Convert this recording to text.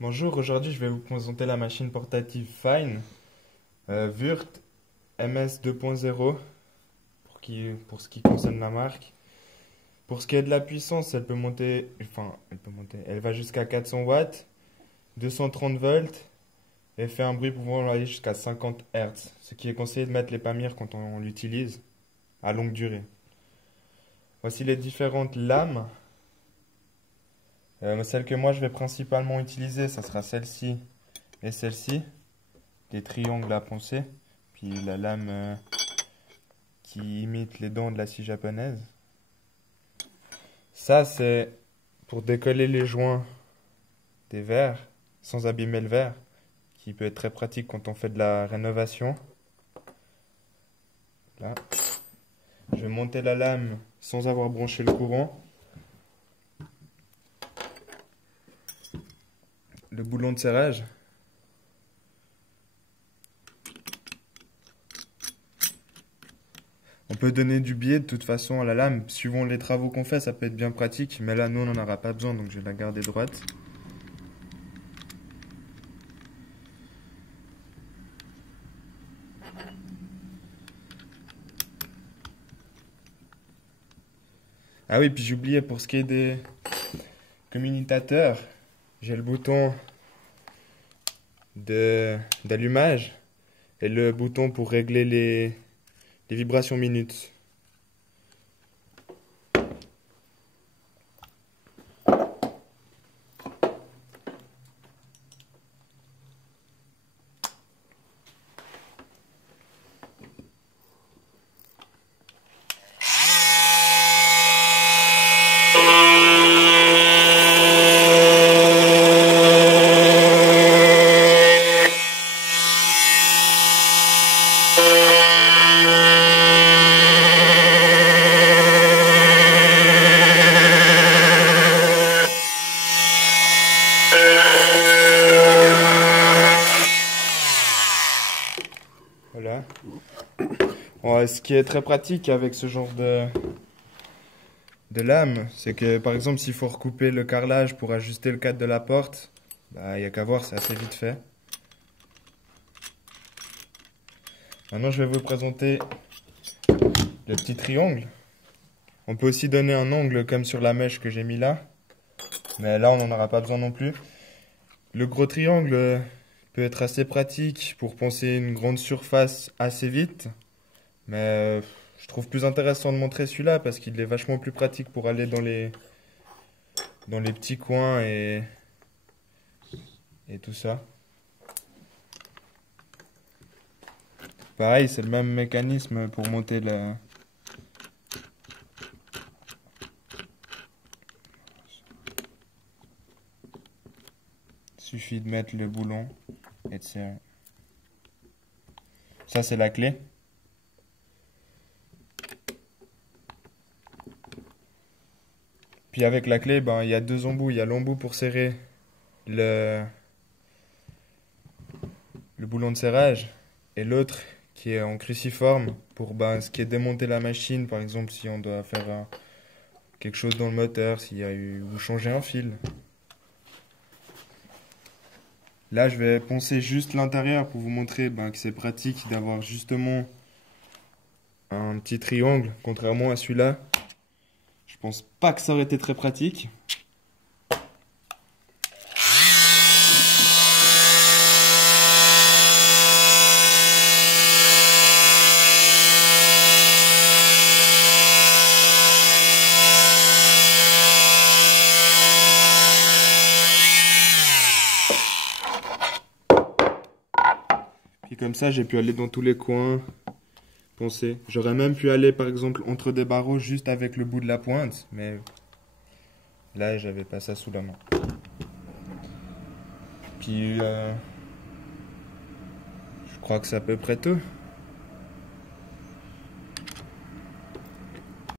Bonjour, aujourd'hui je vais vous présenter la machine portative Fine Wurt MS 2.0 pour ce qui concerne la marque. Pour ce qui est de la puissance, elle va jusqu'à 400 watts, 230 volts et fait un bruit pouvant aller jusqu'à 50 Hz, ce qui est conseillé de mettre les pamirs quand on l'utilise à longue durée. Voici les différentes lames. Celle que moi je vais principalement utiliser, ça sera celle-ci et celle-ci, des triangles à poncer, puis la lame qui imite les dents de la scie japonaise. Ça c'est pour décoller les joints des verres sans abîmer le verre, qui peut être très pratique quand on fait de la rénovation. Là. Je vais monter la lame sans avoir branché le courant. Le boulon de serrage. On peut donner du biais de toute façon à la lame. Suivant les travaux qu'on fait, ça peut être bien pratique. Mais là, nous, on n'en aura pas besoin, donc je vais la garder droite. Ah oui, puis j'ai oublié, pour ce qui est des commutateurs, j'ai le bouton d'allumage et le bouton pour régler les vibrations minutes. Voilà. Bon, ce qui est très pratique avec ce genre de lame, c'est que par exemple s'il faut recouper le carrelage pour ajuster le cadre de la porte, bah, il n'y a qu'à voir, c'est assez vite fait. Maintenant je vais vous présenter le petit triangle. On peut aussi donner un angle comme sur la mèche que j'ai mis là, mais là on n'en aura pas besoin non plus. Le gros triangle peut être assez pratique pour poncer une grande surface assez vite, mais je trouve plus intéressant de montrer celui-là parce qu'il est vachement plus pratique pour aller dans les petits coins et tout ça. Pareil, c'est le même mécanisme pour monter la... Suffit de mettre le boulon et de serrer. Ça c'est la clé. Puis avec la clé, ben, il y a deux embouts. Il y a l'embout pour serrer le boulon de serrage et l'autre qui est en cruciforme pour ce qui est démonter la machine. Par exemple, si on doit faire quelque chose dans le moteur, s'il y a eu ou changer un fil. Là, je vais poncer juste l'intérieur pour vous montrer que c'est pratique d'avoir justement un petit triangle, contrairement à celui-là. Je pense pas que ça aurait été très pratique. Puis comme ça, j'ai pu aller dans tous les coins, poncer. J'aurais même pu aller par exemple entre des barreaux juste avec le bout de la pointe, mais là, j'avais pas ça sous la main. Puis je crois que c'est à peu près tout.